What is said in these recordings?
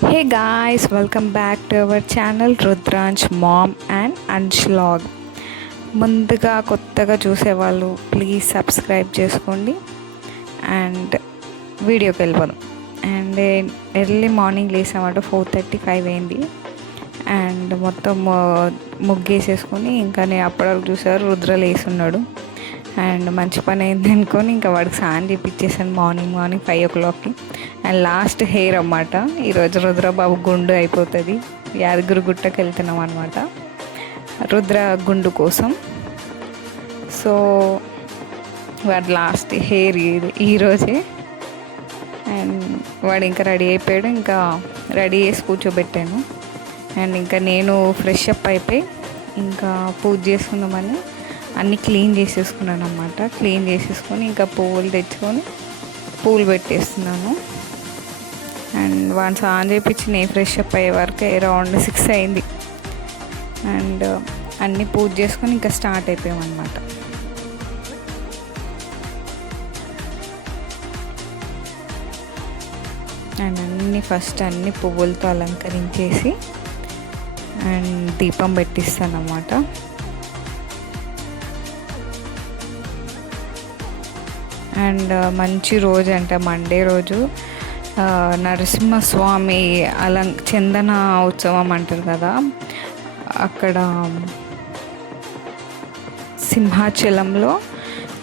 Hey guys, welcome back to our channel Rudranj Mom and Unshlog. ముందుగా కొత్తగా చూసేవాళ్ళు please subscribe చేసుకోండి and వీడియోకి వెళ్ళిపోదాం. అండ్ ఎర్లీ మార్నింగ్ లేసామంటే 4:35 అయింది. అండ్ మొత్తం ముగ్గేసేసుకొని ఇంకా నేను అప్పటివరకు చూసారు రుద్ర లేసున్నాడు. అండ్ మంచి పని అయింది అనుకొని ఇంకా వాడికి స్నానం చేయించేసాను మార్నింగ్ 5 o'clockకి. అండ్ లాస్ట్ హెయిర్ అన్నమాట. ఈరోజు రుద్రబాబు గుండు అయిపోతుంది. యాదగిరి గుట్టకి వెళ్తున్నాం అనమాట రుద్ర గుండు కోసం. సో వాడు లాస్ట్ హెయిర్ ఈరోజే. అండ్ వాడు ఇంకా రెడీ అయిపోయాడు. ఇంకా రెడీ చేసి కూర్చోబెట్టాను. అండ్ ఇంకా నేను ఫ్రెష్ అప్ అయిపోయి ఇంకా పూజ చేసుకుందామని అన్నీ క్లీన్ చేసేసుకున్నాను అన్నమాట. క్లీన్ చేసేసుకొని ఇంకా పువ్వులు తెచ్చుకొని పూలు పెట్టేస్తున్నాను. అండ్ వాడిని స్నానం చేయించి నేను ఫ్రెష్ అప్ అయ్యే వరకు అరౌండ్ 6 అయింది. అండ్ అన్నీ పూజ చేసుకొని ఇంకా స్టార్ట్ అయిపోయామన్నమాట. అండ్ అన్నీ పువ్వులతో అలంకరించేసి అండ్ దీపం పెట్టిస్తాను అన్నమాట. అండ్ మంచి రోజు అంటే మండే రోజు నరసింహస్వామి చందన ఉత్సవం అంటారు కదా, అక్కడ సింహాచలంలో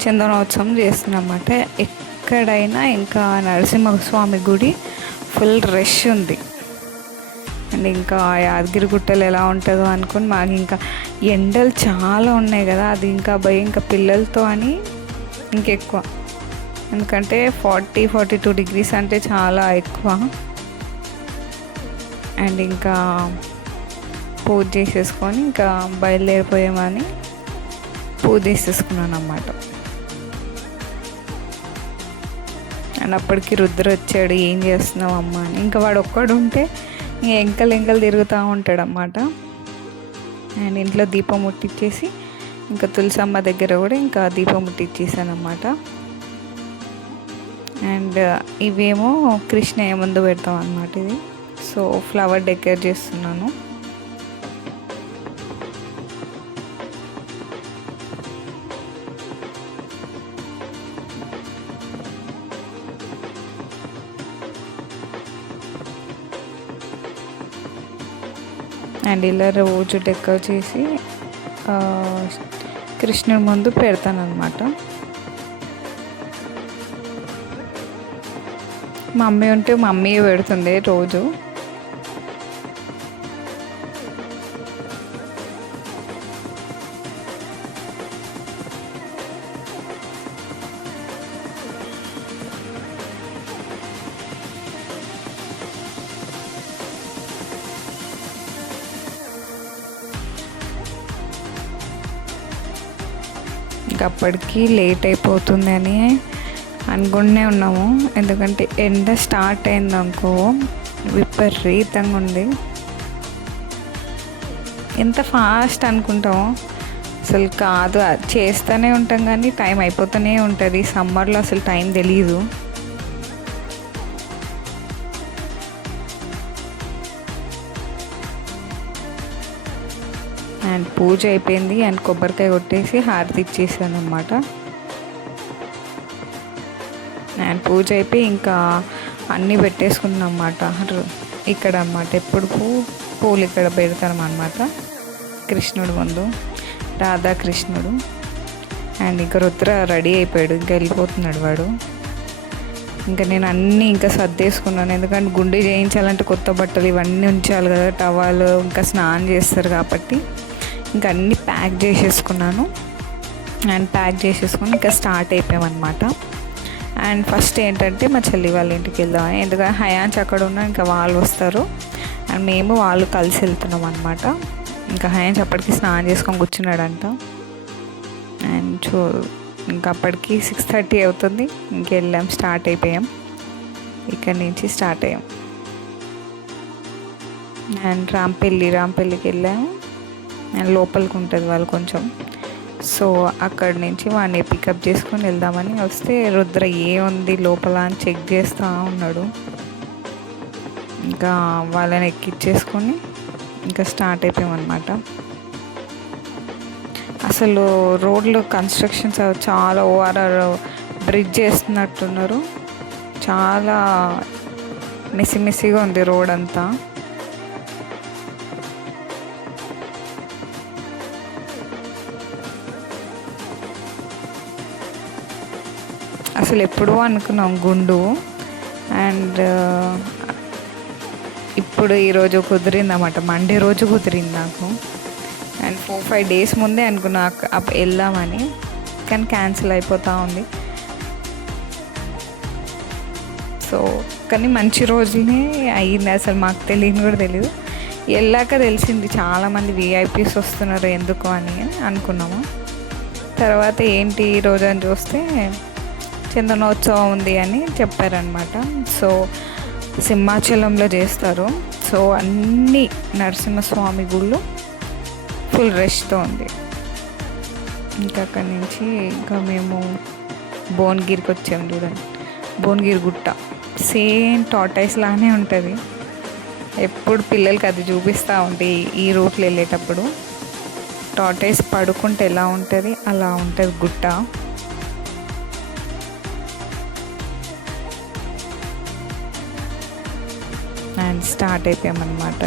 చందనోత్సవం చేస్తున్నమాట. ఎక్కడైనా ఇంకా నరసింహస్వామి గుడి ఫుల్ రష్ ఉంది. అండ్ ఇంకా యాదగిరి గుట్టలు ఎలా ఉంటుందో అనుకుని మాకు ఇంకా ఎండలు చాలా ఉన్నాయి కదా, అది ఇంకా భయం ఇంకా పిల్లలతో అని ఇంకెక్కువ. ఎందుకంటే 42 degrees అంటే చాలా ఎక్కువ. అండ్ ఇంకా పూజ చేసేసుకొని ఇంకా బయలుదేరిపోయామని పూజ చేసేసుకున్నాను అన్నమాట. అండ్ అప్పటికి రుద్ర వచ్చాడు. ఏం చేస్తున్నావు అమ్మ అని. ఇంకా వాడు ఒక్కడు ఉంటే ఎంకలు తిరుగుతూ ఉంటాడు అన్నమాట. అండ్ ఇంట్లో దీపం ముట్టించేసి ఇంకా తులసమ్మ దగ్గర కూడా ఇంకా దీపం ముట్టించేసాను అన్నమాట. అండ్ ఇవేమో కృష్ణయ్య ముందు పెడతాం అన్నమాట. ఇది సో ఫ్లవర్ డెకరేట్ చేస్తున్నాను. అండ్ ఇలా రోజు డెకరేట్ చేసి కృష్ణుడి ముందు పెడతాను అన్నమాట. మమ్మీ ఉంటే మమ్మీ పెడుతుంది రోజు. ఇంకప్పటికి లేట్ అయిపోతుందని అనుకుంటూనే ఉన్నాము. ఎందుకంటే ఎండ స్టార్ట్ అయింది అనుకో విపరీతంగా ఉంది. ఎంత ఫాస్ట్ అనుకుంటామో అసలు కాదు. చేస్తూనే ఉంటాం కానీ టైం అయిపోతూనే ఉంటుంది. సమ్మర్లో అసలు టైం తెలీదు. అండ్ పూజ అయిపోయింది. అండ్ కొబ్బరికాయ కొట్టేసి హారతి ఇచ్చేసాను అన్నమాట. అండ్ పూజ అయిపోయి ఇంకా అన్నీ పెట్టేసుకున్నాం అన్నమాట. ఇక్కడ అన్నమాట ఎప్పుడు పూలు ఇక్కడ పెడతాం అన్నమాట కృష్ణుడు ముందు, రాధాకృష్ణుడు. అండ్ ఇంకా రుద్ర రెడీ అయిపోయాడు. ఇంకా వెళ్ళిపోతున్నాడు వాడు. ఇంకా నేను అన్నీ ఇంకా సర్దేసుకున్నాను. ఎందుకంటే గుండె చేయించాలంటే కొత్త బట్టలు ఇవన్నీ ఉంచాలి కదా, టవాలు ఇంకా స్నానం చేస్తారు కాబట్టి ఇంకా అన్నీ ప్యాక్ చేసేసుకున్నాను. అండ్ ప్యాక్ చేసేసుకుని ఇంకా స్టార్ట్ అయిపోయామన్నమాట. అండ్ ఫస్ట్ ఏంటంటే మా చెల్లి వాళ్ళ ఇంటికి వెళ్దామని. ఎందుకంటే హయాన్స్ అక్కడ ఉన్నా ఇంకా వాళ్ళు వస్తారు. అండ్ మేము వాళ్ళు కలిసి వెళ్తున్నాం అనమాట. ఇంకా హయాన్స్ అప్పటికి స్నానం చేసుకొని కూర్చున్నాడంట. అండ్ ఇంకా అప్పటికి 6:30 అవుతుంది. ఇంకెళ్ళాం, స్టార్ట్ అయిపోయాం. ఇక్కడి నుంచి స్టార్ట్ అయ్యాం. అండ్ రాంపల్లికి వెళ్ళాము. అండ్ లోపలికి ఉంటుంది వాళ్ళు కొంచెం. సో అక్కడి నుంచి వాడిని పికప్ చేసుకొని వెళ్దామని వస్తే రుద్ర ఏముంది లోపల అని చెక్ చేస్తూ ఉన్నాడు. ఇంకా వాళ్ళని ఎక్కిచ్చేసుకొని ఇంకా స్టార్ట్ అయిపోయామన్నమాట. అసలు రోడ్లు కన్స్ట్రక్షన్స్ చాలా ఓఆర్ఆర్ బ్రిడ్జ్ చేస్తున్నట్టున్నారు. చాలా మెస్సీగా ఉంది రోడ్ అంతా. అసలు ఎప్పుడూ అనుకున్నాం గుండు, అండ్ ఇప్పుడు ఈరోజు కుదిరిందన్నమాట. మండే రోజు కుదిరింది నాకు. అండ్ 4-5 డేస్ ముందే అనుకున్నా వెళ్దామని, కానీ క్యాన్సిల్ అయిపోతూ ఉంది. సో కానీ మంచి రోజునే అయ్యింది. అసలు మాకు తెలియని కూడా తెలియదు. వెళ్ళాక తెలిసింది చాలామంది విఐపీస్ వస్తున్నారు ఎందుకు అని అనుకున్నాము. తర్వాత ఏంటి ఈరోజు అని చూస్తే చందనోత్సవం ఉంది అని చెప్పారనమాట. సో సింహాచలంలో చేస్తారు. సో అన్ని నరసింహస్వామి గుళ్ళు ఫుల్ రష్తో ఉంది. ఇంకా అక్కడి నుంచి ఇంకా మేము భువనగిరికి వచ్చాము. చూడండి, భువనగిరి గుట్ట సేమ్ టార్టైస్ లానే ఉంటుంది. ఎప్పుడు పిల్లలకి అది చూపిస్తూ ఉంటే ఈ రూట్లో వెళ్ళేటప్పుడు, టార్టైస్ పడుకుంటే ఎలా ఉంటుంది అలా ఉంటుంది గుట్ట. అండ్ స్టార్ట్ అయిపోయామన్నమాట.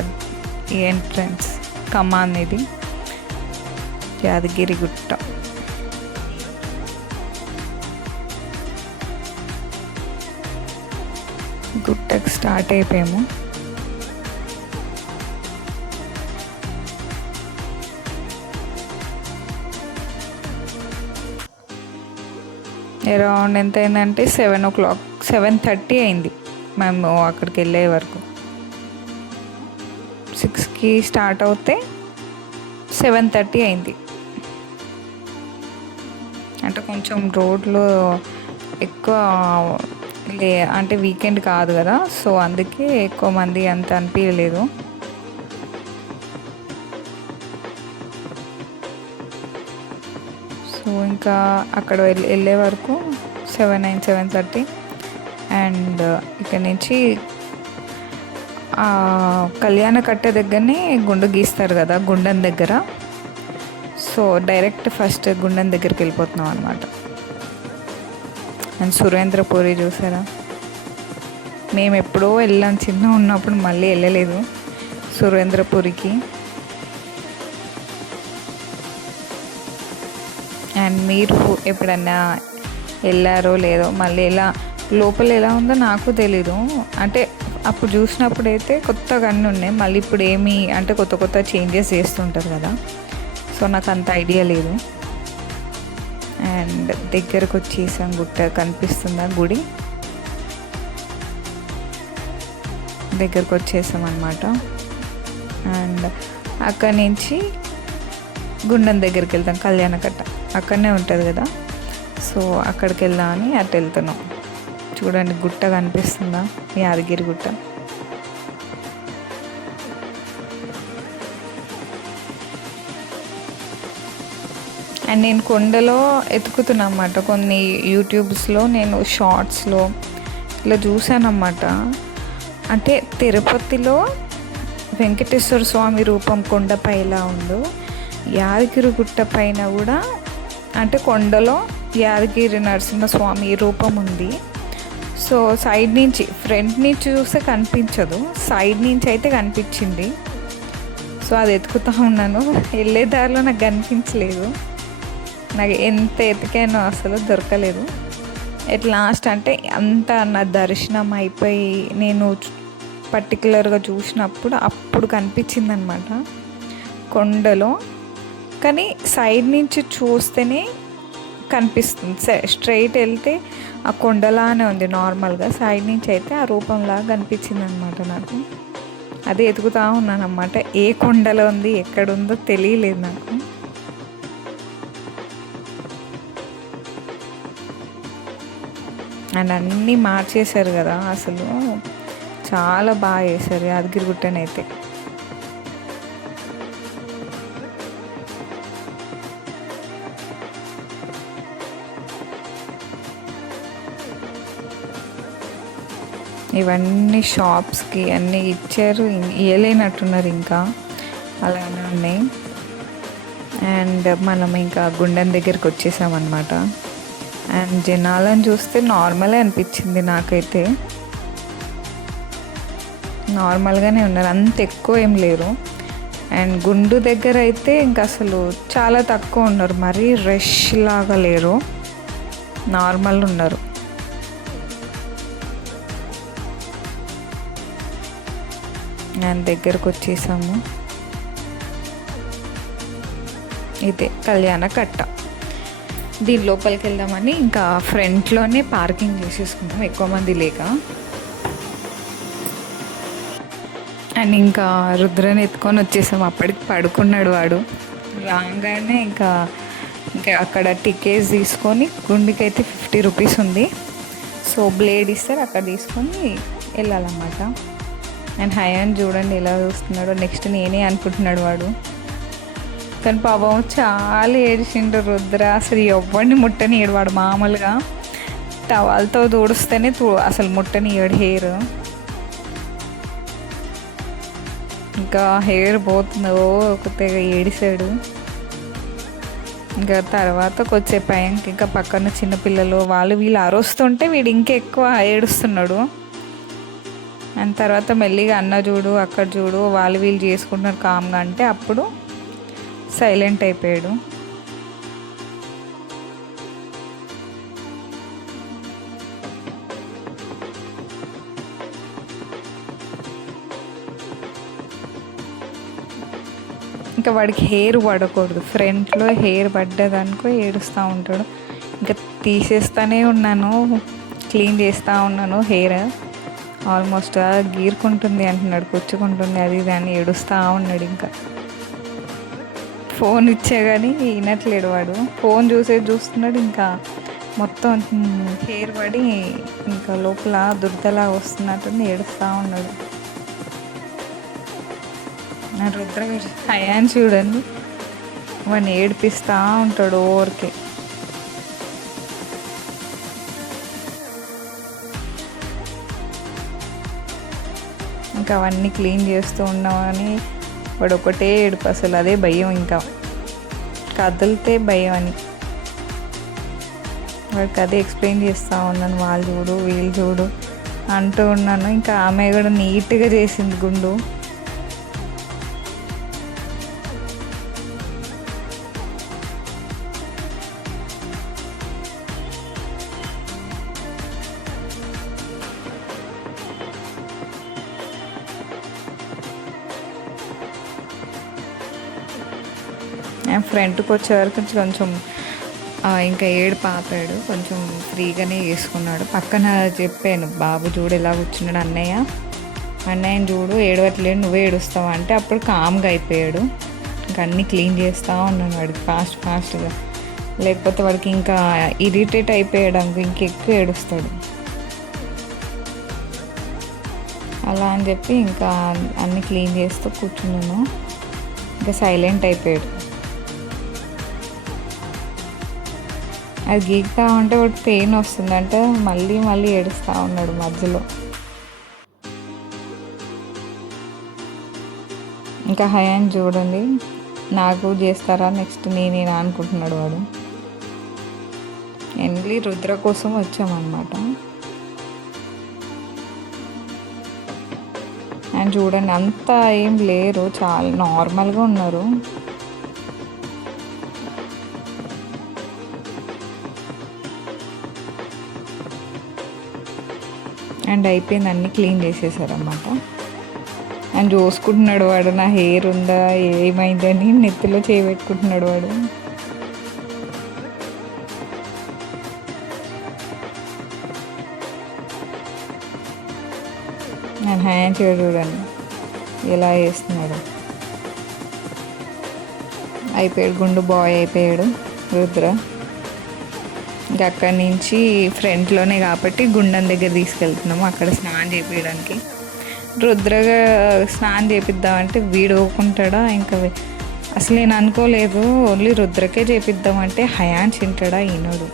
ఈ ఎంట్రన్స్ కమాన్, ఇది యాదగిరి గుట్ట. గుట్టకు స్టార్ట్ అయిపోయాము. అరౌండ్ ఎంత అయిందంటే 7:30 అయింది మేము అక్కడికి వెళ్ళే వరకు. 6కి స్టార్ట్ అవుతే 7:30 అయింది. అంటే కొంచెం రోడ్లు ఎక్కువ అంటే వీకెండ్ కాదు కదా, సో అందుకే ఎక్కువ మంది అంత అనిపించలేదు. సో ఇంకా అక్కడ వెళ్ళే వరకు 7:30. అండ్ ఇక్కడ నుంచి కళ్యాణ కట్ట దగ్గరనే గుండు గీస్తారు కదా, గుండం దగ్గర. సో డైరెక్ట్ ఫస్ట్ గుండం దగ్గరికి వెళ్ళిపోతున్నాం అనమాట. అండ్ సురేంద్రపురి చూసారా, మేము ఎప్పుడో వెళ్ళాం చిన్న ఉన్నప్పుడు, మళ్ళీ వెళ్ళలేదు సురేంద్రపురికి. అండ్ మీరు ఎప్పుడన్నా వెళ్ళారో లేదో, మళ్ళీ లోపల ఎలా ఉందో నాకు తెలీదు. అంటే అప్పుడు చూసినప్పుడు అయితే కొత్తగా అన్నీ ఉన్నాయి, మళ్ళీ ఇప్పుడు ఏమి అంటే కొత్త చేంజెస్ చేస్తుంటారు కదా, సో నాకు అంత ఐడియా లేదు. అండ్ దగ్గరకు వచ్చేసాం. గుట్ట కనిపిస్తుందా గుడి? దగ్గరకు వచ్చేసాం అన్నమాట. అండ్ అక్కడి నుంచి గుండం దగ్గరికి వెళ్తాం. కళ్యాణ కట్ట అక్కడనే ఉంటుంది కదా, సో అక్కడికి వెళ్దామని అటు వెళ్తున్నాం. చూడండి గుట్ట కనిపిస్తుందా, యాదగిరి గుట్ట. అండ్ నేను కొండలో ఎతుకుతున్నా అన్నమాట. కొన్ని యూట్యూబ్స్లో నేను షార్ట్స్లో ఇలా చూసానన్నమాట. అంటే తిరుపతిలో వెంకటేశ్వర స్వామి రూపం కొండపై ఎలా ఉందో, యాదగిరి గుట్ట పైన కూడా అంటే కొండలో యాదగిరి నరసింహస్వామి రూపం ఉంది. సో సైడ్ నుంచి, ఫ్రంట్ నుంచి చూస్తే కనిపించదు, సైడ్ నుంచి అయితే కనిపించింది. సో అది ఎతుకుతూ ఉన్నాను. వెళ్ళే దారిలో నాకు కనిపించలేదు. నాకు ఎంత ఎతికానో అసలు దొరకలేదు. ఎట్ లాస్ట్ అంటే అంత నా దర్శనం అయిపోయి నేను పర్టికులర్గా చూసినప్పుడు అప్పుడు కనిపించింది అనమాట కొండలో. కానీ సైడ్ నుంచి చూస్తేనే కనిపిస్తుంది. స్ట్రైట్ వెళ్తే ఆ కొండలానే ఉంది నార్మల్గా, సైడ్ నుంచి అయితే ఆ రూపంలాగా కనిపించింది అనమాట నాకు. అదే ఎతుకుతూ ఉన్నాను అన్నమాట. ఏ కొండలో ఉంది ఎక్కడుందో తెలియలేదు నాకు. అండ్ అన్నీ మార్చేశారు కదా, అసలు చాలా బాగా చేశారు యాదగిరిగుట్టనైతే. ఇవన్నీ షాప్స్కి అన్నీ ఇచ్చారు, ఇవ్వలేనట్టున్నారు, ఇంకా అలానే ఉన్నాయి. అండ్ మనం ఇంకా గుండం దగ్గరికి వచ్చేసామన్నమాట. అండ్ జనాలను చూస్తే నార్మలే అనిపించింది నాకైతే, నార్మల్గానే ఉన్నారు, అంత ఎక్కువ ఏం లేరు. అండ్ గుండు దగ్గర అయితే ఇంకా అసలు చాలా తక్కువ ఉన్నారు, మరీ రష్ లాగా లేరు, నార్మల్ ఉన్నారు. నేను దగ్గరకు వచ్చేసాము. ఇదే కళ్యాణ కట్ట. దీని లోపలికి వెళ్దామని ఇంకా ఫ్రంట్లోనే పార్కింగ్ చేసేసుకున్నాం ఎక్కువ మంది లేక. అండ్ ఇంకా రుద్రని ఎత్తుకొని వచ్చేసాం. అప్పటికి పడుకున్నాడు వాడు. రాగానే ఇంకా అక్కడ టికెట్స్ తీసుకొని, గుండెకైతే 50 రూపీస్ ఉంది. సో బ్లేడ్ ఇస్తారు, అక్కడ తీసుకొని వెళ్ళాలన్నమాట. అండ్ హయాన్ చూడండి ఎలా చూస్తున్నాడో, నెక్స్ట్ నేనే అనుకుంటున్నాడు వాడు. కానీ పాపం చాలా ఏడిచిండు రుద్ర. అసలు ఎవరిని ముట్టని ఏడవాడు, మామూలుగా టవాల్తో తుడిస్తేనే అసలు ముట్టని ఏడు హెయిర్. ఇంకా హెయిర్ పోతుందో కొద్దిగా ఏడిసాడు. ఇంకా తర్వాత కొద్దిసేపు అయ్యాక ఇంకా పక్కన చిన్నపిల్లలు వీళ్ళు అరుస్తుంటే వీడు ఇంకా ఎక్కువ ఏడుస్తున్నాడు. అండ్ తర్వాత మెల్లిగా అన్న చూడు అక్కడ చూడు వీళ్ళు చేసుకుంటున్నారు కామ్గా అంటే అప్పుడు సైలెంట్ అయిపోయాడు. ఇంకా వాడికి హెయిర్ పడకూడదు, ఫ్రంట్లో హెయిర్ పడ్డదనుకో ఏడుస్తూ ఉంటాడు. ఇంకా తీసేస్తూనే ఉన్నాను, క్లీన్ చేస్తూ ఉన్నాను. హెయిర్ ఆల్మోస్ట్ గీరుకుంటుంది అంటున్నాడు, పుచ్చుకుంటుంది, అది ఇది అని ఏడుస్తూ ఉన్నాడు. ఇంకా ఫోన్ ఇచ్చా కానీ వినట్లేడు వాడు, ఫోన్ చూస్తున్నాడు. ఇంకా మొత్తం హెయిర్ పడి ఇంకా లోపల దురదలా వస్తున్నట్టు ఏడుస్తూ ఉన్నాడు. నా రుద్ర హయాన్ చూడండి, వాడిని ఏడిపిస్తూ ఉంటాడు ఓవర్కి. ఇంకా అవన్నీ క్లీన్ చేస్తూ ఉన్నామని వాడు ఒకటే ఏడుపు, అసలు అదే భయం, ఇంకా కదిలితే భయం అని వాడికి అదే ఎక్స్ప్లెయిన్ చేస్తూ ఉన్నాను. వాళ్ళు చూడు వీళ్ళు చూడు అంటూ ఉన్నాను. ఇంకా ఆమె కూడా నీట్గా చేసింది గుండు. ఫ్రంట్కి వచ్చేవరకు కొంచెం ఇంకా ఏడుపు ఆపాడు, కొంచెం ఫ్రీగానే చేసుకున్నాడు. పక్కన చెప్పాను, బాబు చూడు ఎలా కూర్చున్నాడు, అన్నయ్యని చూడు ఏడవట్లేడు, నువ్వే ఏడుస్తావా అంటే అప్పుడు కామ్గా అయిపోయాడు. ఇంకా అన్నీ క్లీన్ చేస్తూ ఉన్నాను వాడికి ఫాస్ట్గా, లేకపోతే వాడికి ఇంకా ఇరిటేట్ అయిపోయాడు, ఇంకెక్కువ ఏడుస్తాడు. అలా అని చెప్పి ఇంకా అన్నీ క్లీన్ చేస్తూ కూర్చున్నాను. ఇంకా సైలెంట్ అయిపోయాడు. అది గీక్తా ఉంటే వాడు పెయిన్ వస్తుందంటే మళ్ళీ ఏడుస్తూ ఉన్నాడు మధ్యలో. ఇంకా హయాన్ చూడండి, నాకు చేస్తారా నెక్స్ట్ నేనేనా అనుకుంటున్నాడు వాడు. ఎన్లీ రుద్ర కోసం వచ్చామన్నమాట. అండ్ చూడండి అంతా ఏం లేరు, చాలా నార్మల్గా ఉన్నారు. అండ్ అయిపోయింది, అన్నీ క్లీన్ చేసేసారన్నమాట. అండ్ చూసుకుంటున్నాడు వాడు, నా హెయిర్ ఉందా ఏమైందని నెత్తిలో చేయబెట్టుకుంటున్నాడు వాడు. నేను హ్యాండ్ చూడండి ఎలా వేస్తున్నాడు. అయిపోయాడు, గుండు బాయ్ అయిపోయాడు రుద్ర. ఇంకా అక్కడి నుంచి ఫ్రంట్లోనే కాబట్టి గుండం దగ్గర తీసుకెళ్తున్నాము, అక్కడ స్నానం చేయించడానికి. రుద్రగా స్నానం చేపిద్దామంటే వీడు ఊకుంటాడా, ఇంకా అసలు నేను అనుకోలేదు ఓన్లీ రుద్రకే చేపిద్దామంటే హయాన్ చింటాడా ఈనోడు,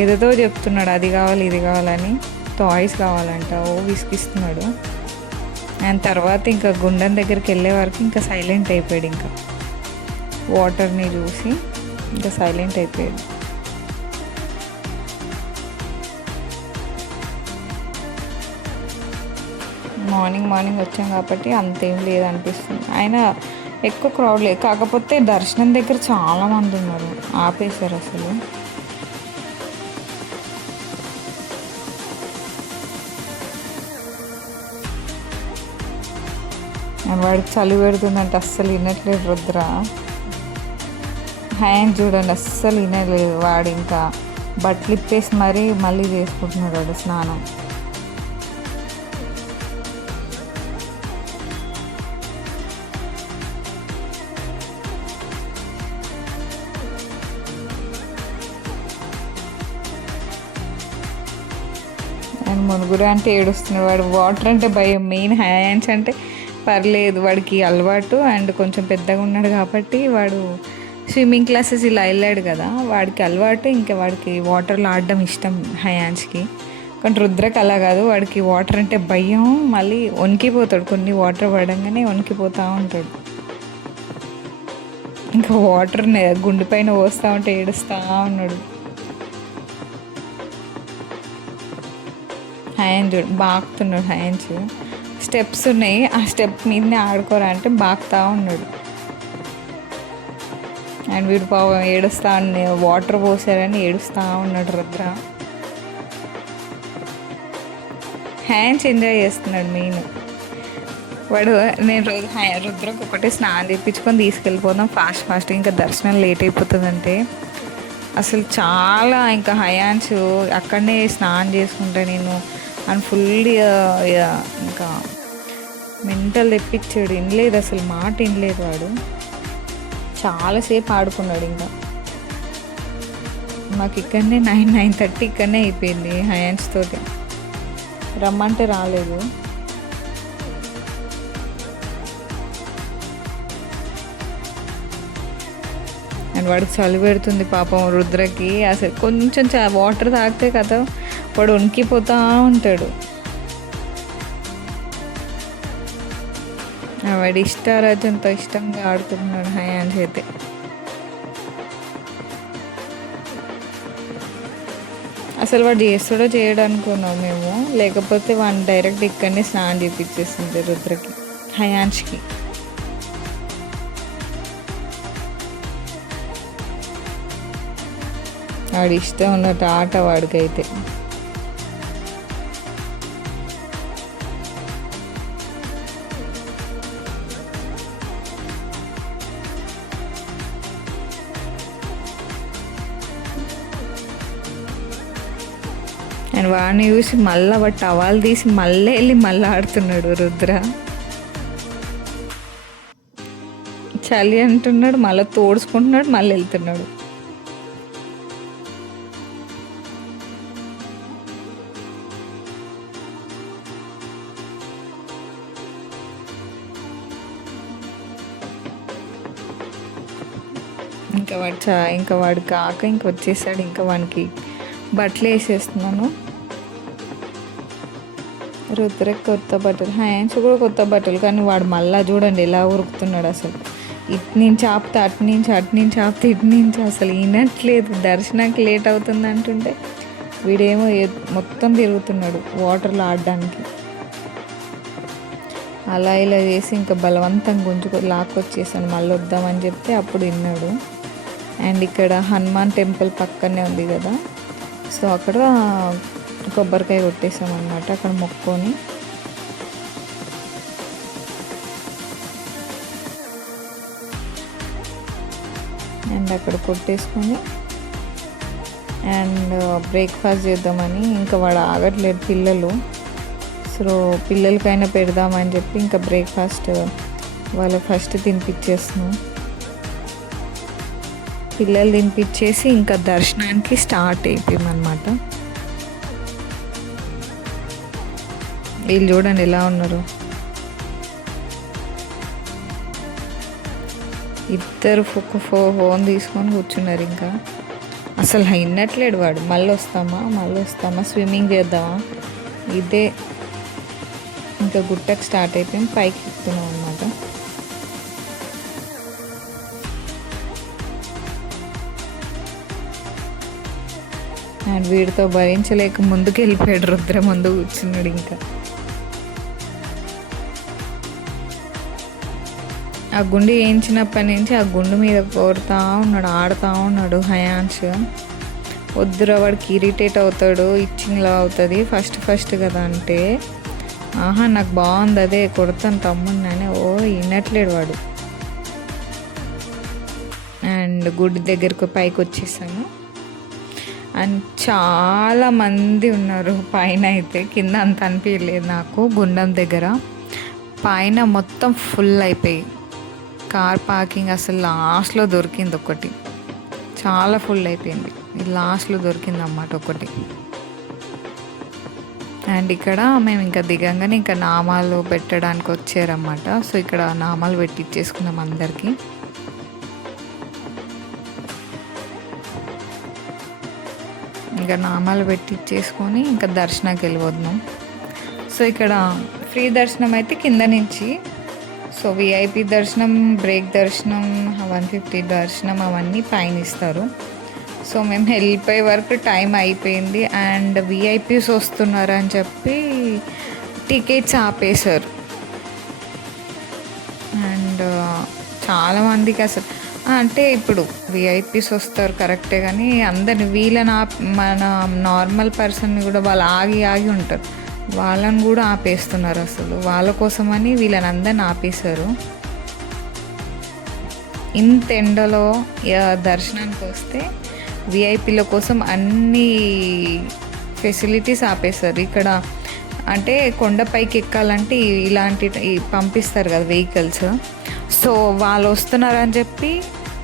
ఏదేదో చెప్తున్నాడు, అది కావాలి ఇది కావాలని. టాయ్స్ కావాలంట, ఓ విసిగిస్తున్నాడు. అండ్ తర్వాత ఇంకా గుండం దగ్గరికి వెళ్ళే వరకు ఇంకా సైలెంట్ అయిపోయాడు. ఇంకా వాటర్ని చూసి ఇంకా సైలెంట్ అయిపోయాడు. మార్నింగ్ వచ్చాం కాబట్టి అంతేం లేదనిపిస్తుంది. అయినా ఎక్కువ క్రౌడ్ లేదు, కాకపోతే దర్శనం దగ్గర చాలామంది ఉన్నారు, ఆపేశారు అసలు. వాడికి చలి పెడుతుందంటే అస్సలు వినట్లేదు రుద్ర. హ్యాండ్ చూడండి అస్సలు వినలేదు వాడు. ఇంకా బట్టలు ఇప్పేసి మళ్ళీ చేసుకుంటున్నాడు వాడు స్నానం. అండ్ మునుగురు అంటే ఏడుస్తున్నాడు వాడు. వాటర్ అంటే భయం, మెయిన్ హ్యాండ్స్ అంటే పర్లేదు, వాడికి అలవాటు. అండ్ కొంచెం పెద్దగా ఉన్నాడు కాబట్టి వాడు స్విమ్మింగ్ క్లాసెస్ ఇలా వెళ్ళాడు కదా, వాడికి అలవాటు. ఇంకా వాడికి వాటర్లో ఆడడం ఇష్టం హ్యాండ్స్కి. కానీ రుద్రకి అలా కాదు, వాడికి వాటర్ అంటే భయం. మళ్ళీ వణికిపోతాడు, కొన్ని వాటర్ పడంగానే వణికిపోతూ ఉంటాడు. ఇంకా వాటర్ గుండె పైన పోస్తూ ఉంటే ఏడుస్తూ ఉన్నాడు. హ్యాండ్ బాగుతున్నాడు. హ్యాండ్స్ స్టెప్స్ ఉన్నాయి, ఆ స్టెప్ మీదనే ఆడుకోరా అంటే బాగుతూ ఉన్నాడు. అండ్ వీడు పాపం ఏడుస్తా వాటర్ పోసారని ఏడుస్తూ ఉన్నాడు రుద్ర. హ్యాండ్స్ ఎంజాయ్ చేస్తున్నాడు మెయిన్ వాడు. నేను రుద్రకు ఒకటే స్నానం తెప్పించుకొని తీసుకెళ్ళిపోదాం ఫాస్ట్. ఇంకా దర్శనం లేట్ అయిపోతుందంటే అసలు చాలా ఇంకా హయాన్స్ అక్కడనే స్నానం చేసుకుంటా నేను అని ఫుల్లీ ఇంకా మెంటల్ తెప్పించాడు. వినలేదు అసలు, మాట వినలేదు వాడు. చాలాసేపు ఆడుకున్నాడు. ఇంకా మాకు ఇక్కడనే 9:30 ఇక్కడనే అయిపోయింది హయాన్స్ తోటి. రమ్మంటే రాలేదు. అండ్ వాడికి చలి పెడుతుంది పాపం రుద్రకి. అసలు కొంచెం వాటర్ తాగితే కదా వాడు వణికిపోతూ ఉంటాడు. వాడి ఇష్టారాజ్యంతో ఇష్టంగా ఆడుకుంటున్నాడు హ్యాండ్స్ అయితే. అసలు వాడు చేస్తాడో చేయడం అనుకున్నాం మేము, లేకపోతే వాడిని డైరెక్ట్ ఇక్కడనే స్నానం చేయించేస్తుంది రుద్రకి హయాన్స్కి. వాడి ఇష్టం ఉన్నట్టు ఆట వాడికైతే. అండ్ వాడిని చూసి మళ్ళీ వాడు టవాల్ తీసి మళ్ళీ వెళ్ళి మళ్ళీ ఆడుతున్నాడు రుద్ర. చలి అంటున్నాడు, మళ్ళీ తోడుచుకుంటున్నాడు, మళ్ళీ వెళ్తున్నాడు. ఇంకా వాడు కాక ఇంక వచ్చేసాడు. ఇంకా వానికి బట్టలు వేసేస్తున్నాను. రుద్రకి కొత్త బట్టలు, హ్యాండ్స్ కూడా కొత్త బట్టలు. కానీ వాడు మళ్ళీ చూడండి ఎలా ఉరుకుతున్నాడు అసలు. ఇటు నుంచి ఆపితే అటు నుంచి ఆపితే ఇటు నుంచి అసలు వినట్లేదు. దర్శనానికి లేట్ అవుతుంది అంటుంటే వీడేమో మొత్తం తిరుగుతున్నాడు వాటర్లో ఆడడానికి. అలా ఇలా చేసి ఇంకా బలవంతంగా లాక్కొచ్చేసాను. మళ్ళీ వద్దామని చెప్తే అప్పుడు విన్నాడు. అండ్ ఇక్కడ హనుమాన్ టెంపుల్ పక్కనే ఉంది కదా, సో అక్కడ కొబ్బరికాయ కొట్టేసాం అన్నమాట. అక్కడ మొక్కుకొని అండ్ అక్కడ కొట్టేసుకొని అండ్ బ్రేక్ఫాస్ట్ చేద్దామని. ఇంకా వాడు ఆగట్లేదు పిల్లలు, సో పిల్లలకైనా పెడదామని చెప్పి ఇంకా బ్రేక్ఫాస్ట్ వాళ్ళకి ఫస్ట్ తినిపించేస్తున్నాం. పిల్లలు తినిపించేసి ఇంకా దర్శనానికి స్టార్ట్ అయిపోయామన్నమాట. వీళ్ళు చూడండి ఎలా ఉన్నారు, ఇద్దరు ఫోన్ తీసుకొని కూర్చున్నారు. ఇంకా అసలు వినట్లేడు వాడు. మళ్ళీ వస్తామా స్విమ్మింగ్ చేద్దామా ఇదే ఇంకా గుట్టకు స్టార్ట్ అయిపోయింది, పైకి ఎక్కుతున్నాం అనమాట. అండ్ వీడితో భరించలేక ముందుకు వెళ్ళిపోయాడు రుద్ర, ముందు కూర్చున్నాడు. ఇంకా ఆ గుండు వేయించినప్పటి నుంచి ఆ గుండు మీద కోరుతూ ఉన్నాడు, ఆడుతూ ఉన్నాడు హయాన్ష్. వద్దురా వాడికి ఇరిటేట్ అవుతాడు, ఇచ్చింగ్లా అవుతుంది ఫస్ట్ కదా అంటే, ఆహా నాకు బాగుంది అదే కొడతాను తమ్ముడిని, ఓ వినట్లేడు వాడు. అండ్ గుడి దగ్గరకు పైకి వచ్చేసాము. అండ్ చాలామంది ఉన్నారు పైన, అయితే కింద అంత అనిపించలేదు నాకు. గుండం దగ్గర పైన మొత్తం ఫుల్ అయిపోయి, కార్ పార్కింగ్ అసలు లాస్ట్లో దొరికింది ఒకటి, చాలా ఫుల్ అయిపోయింది. లాస్ట్లో దొరికింది అన్నమాట ఒకటి. అండ్ ఇక్కడ మేము ఇంకా దిగంగానే ఇంకా నామాలు పెట్టడానికి వచ్చారన్నమాట. సో ఇక్కడ నామాలు పెట్టించేసుకున్నాం అందరికీ. ఇంకా నామాలు పెట్టించేసుకొని ఇంకా దర్శనానికి వెళ్ళిపోతున్నాం. సో ఇక్కడ ఫ్రీ దర్శనం అయితే కింద నుంచి, సో విఐపి దర్శనం, బ్రేక్ దర్శనం, 150 దర్శనం అవన్నీ పైన ఇస్తారు. సో మేము వెళ్ళిపోయే వరకు టైం అయిపోయింది. అండ్ విఐపీస్ వస్తున్నారు అని చెప్పి టికెట్స్ ఆపేశారు. అండ్ చాలామందికి అసలు అంటే ఇప్పుడు విఐపీస్ వస్తారు కరెక్టే, కానీ అందరిని వీళ్ళని మన నార్మల్ పర్సన్ని కూడా వాళ్ళు ఆగి ఉంటారు, వాళ్ళని కూడా ఆపేస్తున్నారు. అసలు వాళ్ళ కోసమని వీళ్ళని అందరిని ఆపేశారు. ఇంత ఎండలో దర్శనానికి వస్తే విఐపీల కోసం అన్ని ఫెసిలిటీస్ ఆపేశారు. ఇక్కడ అంటే కొండపైకి ఎక్కాలంటే ఇలాంటి పంపిస్తారు కదా వెహికల్స్, సో వాళ్ళు వస్తున్నారని చెప్పి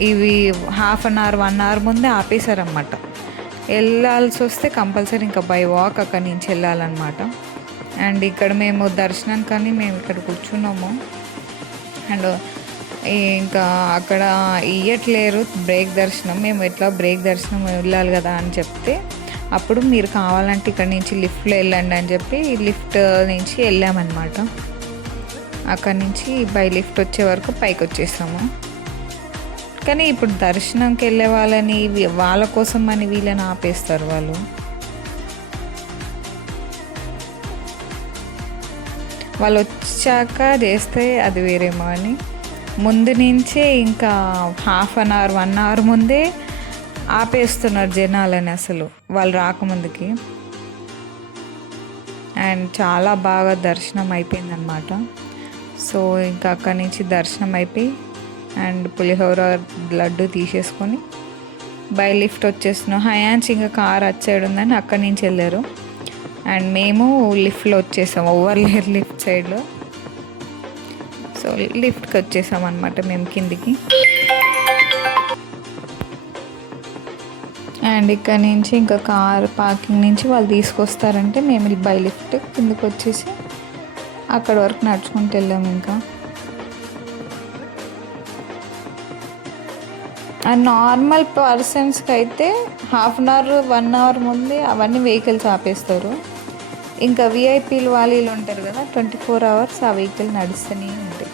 ఇవి 1/2 అవర్ 1 అవర్ ముందే ఆపేశారన్నమాట. వెళ్ళాల్సి వస్తే కంపల్సరీ ఇంకా బై వాక్ అక్కడి నుంచి వెళ్ళాలన్నమాట. అండ్ ఇక్కడ మేము దర్శనానికని మేము ఇక్కడ కూర్చున్నాము. అండ్ ఇంకా అక్కడ ఇయ్యట్లేరు బ్రేక్ దర్శనం. మేము ఎట్లా బ్రేక్ దర్శనం వెళ్ళాలి కదా అని చెప్తే, అప్పుడు మీరు కావాలంటే ఇక్కడ నుంచి లిఫ్ట్లో వెళ్ళండి అని చెప్పి లిఫ్ట్ నుంచి వెళ్ళామన్నమాట. అక్కడి నుంచి బై లిఫ్ట్ వచ్చే వరకు పైకి వచ్చేసాము. కానీ ఇప్పుడు దర్శనంకి వెళ్ళే వాళ్ళని వాళ్ళ కోసం అని వీళ్ళని ఆపేస్తారు వాళ్ళు. వాళ్ళు వచ్చాక చేస్తే అది వేరేమో అని ముందు నుంచే ఇంకా 1/2 అవర్ 1 అవర్ ముందే ఆపేస్తున్నారు జనాలని అసలు వాళ్ళు రాకముందుకి. అండ్ చాలా బాగా దర్శనం అయిపోయిందనమాట. సో ఇంకా అక్కడి నుంచి దర్శనం అయిపోయి అండ్ పులిహోర లడ్డు తీసేసుకొని బై లిఫ్ట్ వచ్చేస్తున్నాం. హయాన్స్ ఇంకా కార్ సైడ్ ఉందని అక్కడి నుంచి వెళ్ళారు. అండ్ మేము లిఫ్ట్లో వచ్చేసాం, ఓవర్ లేయర్ లిఫ్ట్ సైడ్లో. సో లిఫ్ట్కి వచ్చేసాం అనమాట మేము కిందికి. అండ్ ఇక్కడ నుంచి ఇంకా కార్ పార్కింగ్ నుంచి వాళ్ళు తీసుకొస్తారంటే మేము బై లిఫ్ట్ కిందకి వచ్చేసి అక్కడ వరకు నడుచుకుంటూ వెళ్ళాము. ఇంకా నార్మల్ పర్సన్స్కి అయితే 1/2 అవర్ 1 అవర్ ముందే అవన్నీ వెహికల్స్ ఆపేస్తారు. ఇంకా విఐపీలు వాళ్ళు ఉంటారు కదా, 24 అవర్స్ ఆ వెహికల్ నడుస్తూనే ఉంటాయి.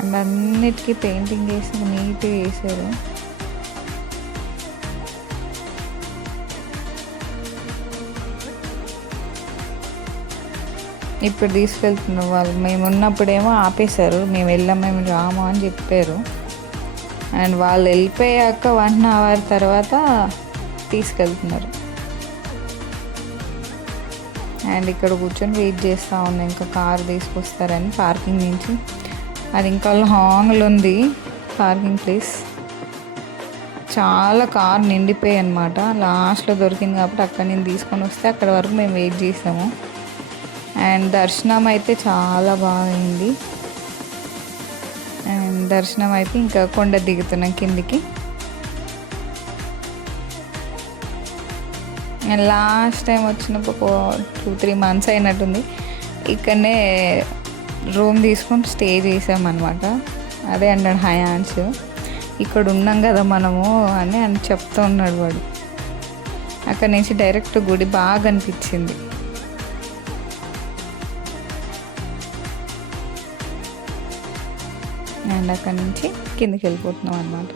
అండ్ అన్నిటికీ పెయింటింగ్ వేసి నీట్గా వేసారు. ఇప్పుడు తీసుకెళ్తున్న వాళ్ళు మేము ఉన్నప్పుడేమో ఆపేశారు, మేము మేము రాము అని చెప్పారు. అండ్ వాళ్ళు వెళ్ళిపోయాక 1 అవర్ తర్వాత తీసుకెళ్తున్నారు. అండ్ ఇక్కడ కూర్చొని వెయిట్ చేస్తూ ఉన్నాం ఇంకా కారు తీసుకొస్తారని పార్కింగ్ నుంచి. అది ఇంకా లాంగ్లో ఉంది పార్కింగ్ ప్లేస్. చాలా కార్ నిండిపోయాయి అనమాట. లాస్ట్లో దొరికింది కాబట్టి అక్కడి నుంచి తీసుకొని వస్తే అక్కడ వరకు మేము వెయిట్ చేసాము. అండ్ దర్శనం అయితే చాలా బాగైంది. అండ్ దర్శనం అయితే ఇంకా కొండ దిగుతున్నాం కిందికి. అండ్ లాస్ట్ టైం వచ్చినప్పుడు 2-3 మంత్స్ అయినట్టుంది ఇక్కడనే రూమ్ తీసుకొని స్టే చేసామన్నమాట. అదే అన్నాడు హయాన్స్, ఇక్కడ ఉన్నాం కదా మనము అని చెప్తూ ఉన్నాడు వాడు. అక్కడ నుంచి డైరెక్ట్ గుడి బాగా అనిపించింది. అండ్ అక్కడ నుంచి కిందికి వెళ్ళిపోతున్నాం అన్నమాట.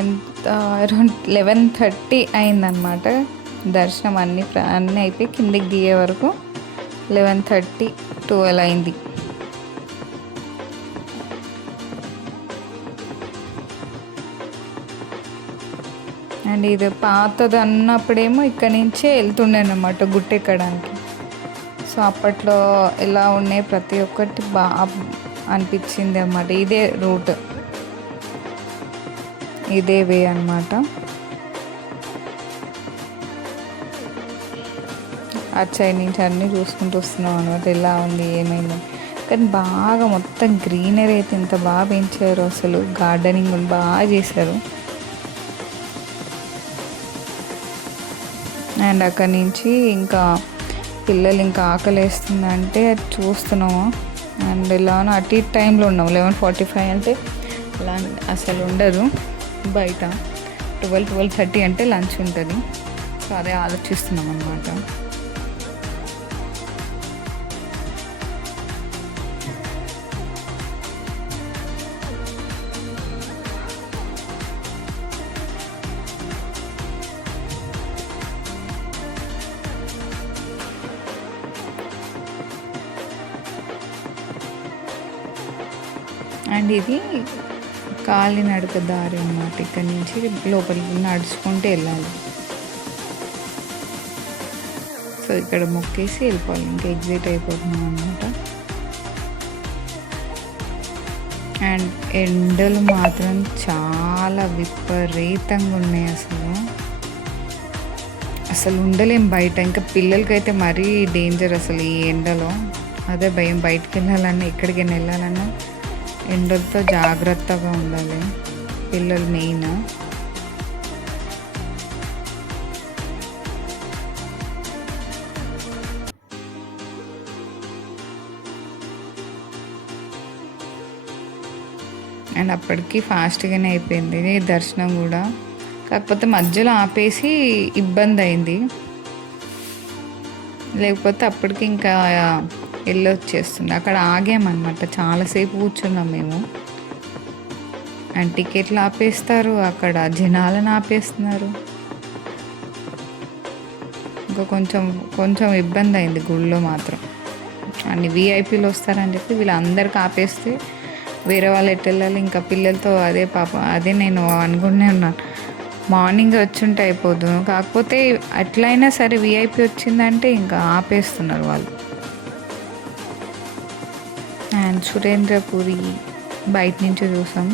ఎంత అరౌండ్ 11:30 అయిందనమాట దర్శనం. అన్నీ అయిపోయి కిందికి దిగే వరకు 11:30, 12 అయింది. అండ్ ఇది పాతది అన్నప్పుడేమో ఇక్కడ నుంచే వెళ్తుండే అన్నమాట గుట్టెక్కడానికి. సో అప్పట్లో ఎలా ఉన్నాయి ప్రతి ఒక్కటి బాగా అనిపించింది అన్నమాట. ఇదే రూట్, ఇదే వే అన్నమాట. అటు సైడ్ నుంచి అన్నీ చూసుకుంటూ వస్తున్నాం అనమాట, ఎలా ఉంది ఏమైంది. కానీ బాగా మొత్తం గ్రీనరీ అయితే ఎంత బాగా పెంచారు, అసలు గార్డెనింగ్ బాగా చేశారు. అండ్ అక్కడి నుంచి ఇంకా పిల్లలు ఇంకా ఆకలి వేస్తుందంటే చూస్తున్నాము. అండ్ ఇలానో అటు ఇటు టైంలో ఉన్నాము. 11:45 అంటే అలా అసలు ఉండదు బయట. 12-12:30 అంటే లంచ్ ఉంటుంది. సో అదే ఆలోచిస్తున్నాం అన్నమాట. అండ్ ఇది కాలినడక దారి అన్నమాట. ఇక్కడ నుంచి లోపలికి నడుచుకుంటూ వెళ్ళాలి. సో ఇక్కడ మొక్కేసి వెళ్ళిపోవాలి. ఇంకా ఎగ్జిట్ అయిపోతున్నాం అన్నమాట. అండ్ ఎండలు మాత్రం చాలా విపరీతంగా ఉన్నాయి. అసలు ఉండలేం బయట. ఇంకా పిల్లలకైతే మరీ డేంజర్ అసలు ఈ ఎండలో. అదే భయం, బయటికి వెళ్ళాలన్నా ఎక్కడికైనా వెళ్ళాలన్నా ఎండలతో జాగ్రత్తగా ఉండాలి పిల్లలు మెయిన్. అండ్ అప్పటికి ఫాస్ట్గానే అయిపోయింది దర్శనం కూడా. కాకపోతే మధ్యలో ఆపేసి ఇబ్బంది అయింది, లేకపోతే అప్పటికి ఇంకా వెళ్ళొచ్చేస్తుంది. అక్కడ ఆగామన్నమాట, చాలాసేపు కూర్చున్నాం మేము. అండ్ టికెట్లు ఆపేస్తారు, అక్కడ జనాలను ఆపేస్తున్నారు. ఇంకా కొంచెం ఇబ్బంది అయింది గుళ్ళో మాత్రం. అన్ని వీఐపీలు వస్తారని చెప్పి వీళ్ళందరికీ ఆపేస్తే వేరే వాళ్ళు ఎటు వెళ్ళాలి. ఇంకా పిల్లలతో అదే నేను అనుకునే ఉన్నాను, మార్నింగ్ వచ్చుంటే అయిపోదు. కాకపోతే అట్లయినా సరే వీఐపీ వచ్చిందంటే ఇంకా ఆపేస్తున్నారు వాళ్ళు. అండ్ సురేంద్రపురి బయట నుంచి చూసాం.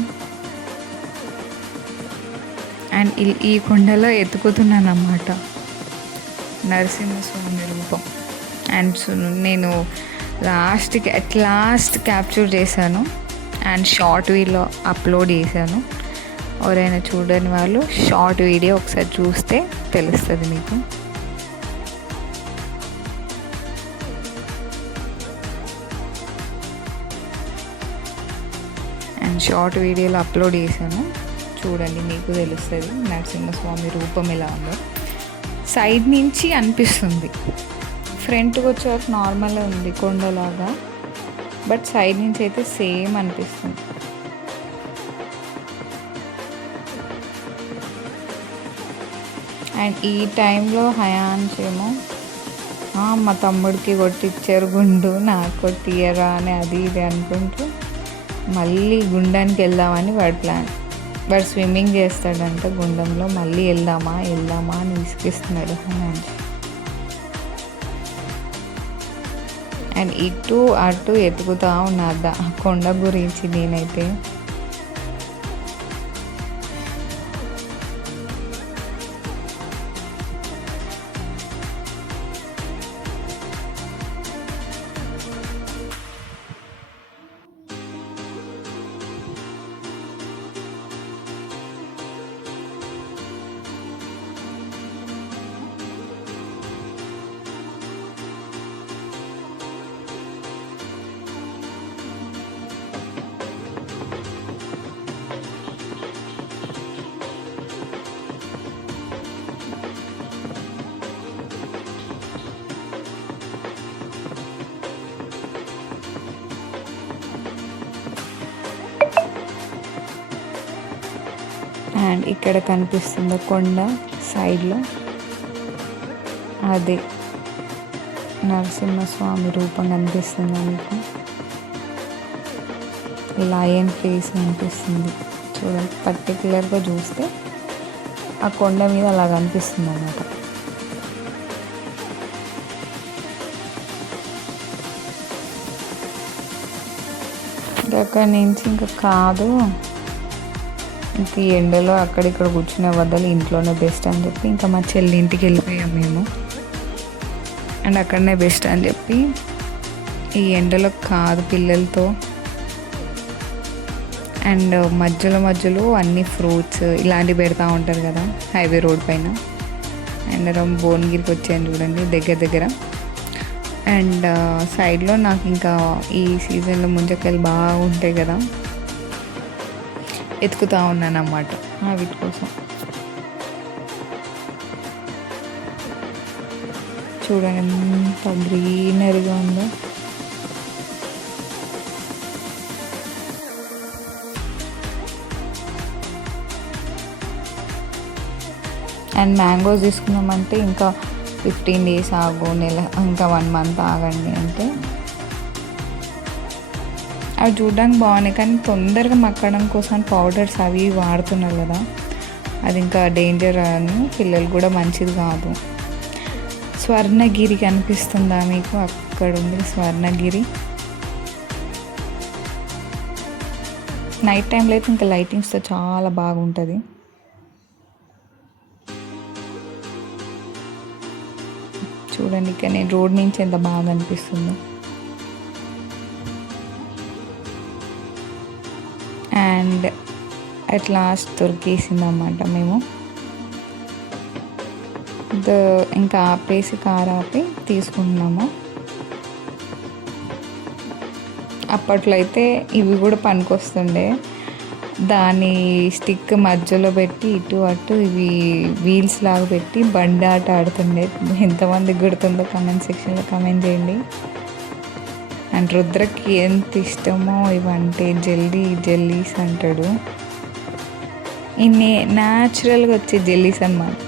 అండ్ ఈ కొండలో ఎత్తుకుతున్నాను అన్నమాట నరసింహస్వామి రూపం. అండ్ నేను లాస్ట్ క్యాప్చర్ చేశాను అండ్ షార్ట్ వీడియో అప్లోడ్ చేశాను. ఎవరైనా చూడని వాళ్ళు షార్ట్ వీడియో ఒకసారి చూస్తే తెలుస్తుంది మీకు. అండ్ షార్ట్ వీడియోలో అప్లోడ్ చేశాను, చూడండి మీకు తెలుస్తుంది నరసింహస్వామి రూపం ఎలా ఉందో. సైడ్ నుంచి అనిపిస్తుంది, ఫ్రంట్కి వచ్చేవరకు నార్మల్గా ఉంది కొండలాగా, బట్ సైడ్ నుంచి అయితే సేమ్ అనిపిస్తుంది. అండ్ ఈ టైంలో హయాన్స్ ఏమో మా తమ్ముడికి కొట్టిచ్చారు గుండు, నాకు కొట్టియరా అని అది ఇది అనుకుంటూ మళ్ళీ గుండానికి వెళ్దామని వాడి ప్లాన్. వాడు స్విమ్మింగ్ చేస్తాడంట గుండంలో, మళ్ళీ వెళ్దామా అని విసిగిస్తున్నాడు హయాన్స్. అండ్ ఇటు అటు ఎతుకుతా ఉన్నా కొండ గురించి నేనైతే. అండ్ ఇక్కడ కనిపిస్తుంది కొండ సైడ్లో, అదే నరసింహస్వామి రూపం కనిపిస్తుంది మీకు. లయన్ ఫేస్ కనిపిస్తుంది చూడండి. పర్టికులర్గా చూస్తే ఆ కొండ మీద అలా కనిపిస్తుంది అన్నమాట. అక్కడి నుంచి ఇంకా కాదు, ఇంక ఈ ఎండలో అక్కడిక్కడ కూర్చునే బదులు ఇంట్లోనే బెస్ట్ అని చెప్పి ఇంకా మా చెల్లి ఇంటికి వెళ్ళిపోయాం మేము. అండ్ అక్కడనే బెస్ట్ అని చెప్పి ఈ ఎండలో కాదు పిల్లలతో. అండ్ మధ్యలో అన్ని ఫ్రూట్స్ ఇలాంటివి పెడతా ఉంటారు కదా హైవే రోడ్ పైన. అండ్ భువనగిరికి వచ్చాను చూడండి దగ్గర. అండ్ సైడ్లో నాకు ఇంకా ఈ సీజన్లో ముంజకాయలు బాగుంటాయి కదా, ఎత్తుకుతూ ఉన్నాను అన్నమాట వీటి కోసం. చూడండి ఎంత గ్రీనరీగా ఉందో. అండ్ మ్యాంగోస్ తీసుకున్నామంటే ఇంకా 15 days ఆగు, నెల, ఇంకా 1 month ఆగండి అంటే అవి చూడడానికి బాగున్నాయి, కానీ తొందరగా మక్కడం కోసం పౌడర్స్ అవి వాడుతున్నారు కదా, అది ఇంకా డేంజర్ అని పిల్లలు కూడా మంచిది కాదు. స్వర్ణగిరి కనిపిస్తుందా మీకు? అక్కడ ఉంది స్వర్ణగిరి. నైట్ టైంలో అయితే ఇంకా లైటింగ్స్తో చాలా బాగుంటుంది. చూడండి ఇక్కడ నేను రోడ్ నుంచి ఎంత బాగా అనిపిస్తుందో. అండ్ అట్ లాస్ట్ దొరికేసింది అన్నమాట. మేము ఇంకా ఆపేసి కారు ఆపి తీసుకుంటున్నాము. అప్పట్లో అయితే ఇవి కూడా పనికొస్తుండే, దాని స్టిక్ మధ్యలో పెట్టి ఇటు అటు ఇవి వీల్స్ లాగా పెట్టి బండి ఆట ఆడుతుండే. ఎంతమందికి గుర్తుందో కామెంట్ సెక్షన్లో కామెంట్ చేయండి. అండ్ రుద్రకి ఎంత ఇష్టమో ఇవంటే జెల్లీస్ అంటాడు. ఇన్ని న్యాచురల్గా వచ్చే జెల్లీస్ అన్నమాట.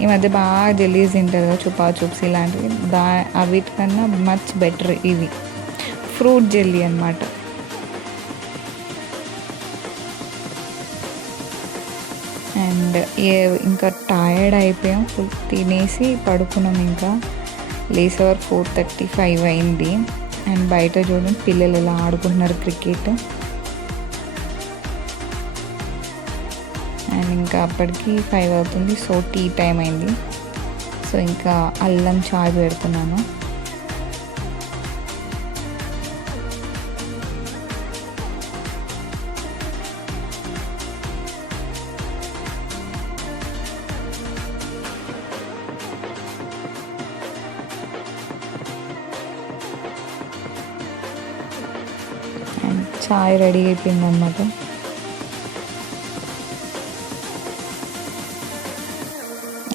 ఈ మధ్య బాగా జెల్లీస్ తింటారు కదా, చుపా చూప్స్ ఇలాంటివి, అవిటికన్నా మచ్ బెటర్ ఇవి ఫ్రూట్ జెల్లీ అన్నమాట. అండ్ ఇంకా టైర్డ్ అయిపోయాం, ఫుల్ తినేసి పడుకున్నాం. ఇంకా లేసేవారు 4:35 అయింది. అండ్ బయట చూడండి పిల్లలు ఎలా ఆడుకుంటున్నారు క్రికెట్. అండ్ ఇంకా అప్పటికి 5 అవుతుంది, సో టీ టైం అయింది. సో ఇంకా అల్లం చాయ్ పెడుతున్నాను. చాయ్ రెడీ అయిపోయింది అన్నమాట.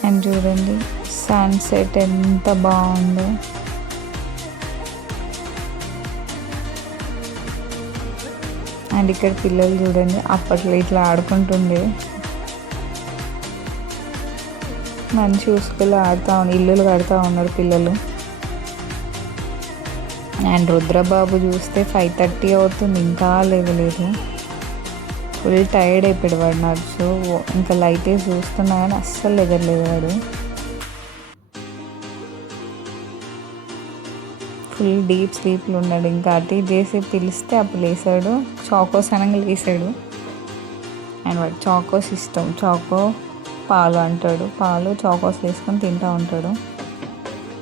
అండ్ చూడండి సన్సెట్ ఎంత బాగుందో. అండ్ ఇక్కడ పిల్లలు చూడండి అప్పట్లో ఇట్లా ఆడుకుంటుండే, మంచి ఉసుకలు ఆడుతూ ఇల్లులు కడుతూ ఉన్నారు పిల్లలు. అండ్ రుద్రబాబు చూస్తే 5:30 అవుతుంది, ఇంకా లేవలేదు. ఫుల్ టైర్డ్ అయిపోయాడు వాడు నడుచు. ఇంకా లైట్ వేసి చూస్తున్నా కానీ అస్సలు ఎగరలేదు వాడు. ఫుల్ డీప్ స్లీప్లో ఉన్నాడు. ఇంకా అటు చేసి పిలిస్తే అప్పుడు లేసాడు. చాకోస్ అనగా లేసాడు. అండ్ వాడు చాకోస్ ఇష్టం, చాకో పాలు అంటాడు, పాలు చాకోస్ వేసుకొని తింటూ ఉంటాడు.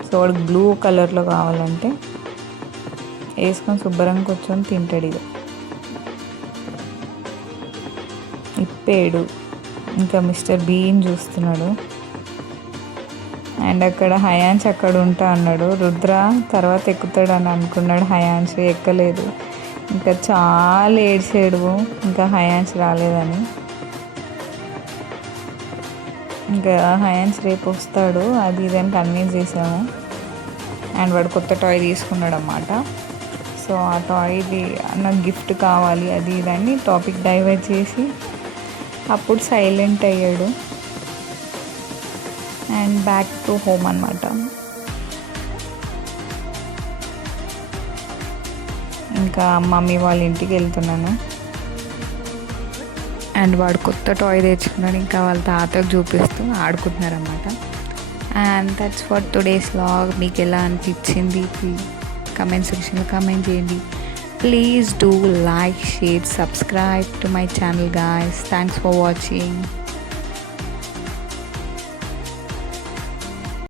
సో వాడికి బ్లూ కలర్లో కావాలంటే వేసుకొని శుభ్రంగా కూర్చొని తింటాడు. ఇక ఇప్పేడు. ఇంకా మిస్టర్ బీన్ చూస్తున్నాడు. అండ్ అక్కడ హయాన్స్ అక్కడ ఉంటా అన్నాడు. రుద్ర తర్వాత ఎక్కుతాడు అని అనుకున్నాడు, హయాన్స్ ఎక్కలేదు. ఇంకా చాలా ఏడ్చాడు ఇంకా హయాన్స్ రాలేదని. ఇంకా హయాన్స్ రేపు వస్తాడు అది ఇదని కన్విన్స్ చేసాము. అండ్ వాడు కొత్త టాయ్ తీసుకున్నాడు అన్నమాట. సో ఆ టాయ్ది నాకు గిఫ్ట్ కావాలి అది ఇదని టాపిక్ డైవర్ట్ చేసి అప్పుడు సైలెంట్ అయ్యాడు. అండ్ బ్యాక్ టు హోమ్ అనమాట. ఇంకా మమ్మీ వాళ్ళ ఇంటికి వెళ్తున్నాను. అండ్ వాడు కొత్త టాయ్ తెచ్చుకున్నాడు, ఇంకా వాళ్ళ తాతకు చూపిస్తూ ఆడుకుంటున్నారన్నమాట. And that's for today's vlog. మీకు ఎలా అనిపించింది కమెంట్ సెక్షన్లో కమెంట్ చేయండి. Please do like, share, subscribe to my channel guys. Thanks for watching.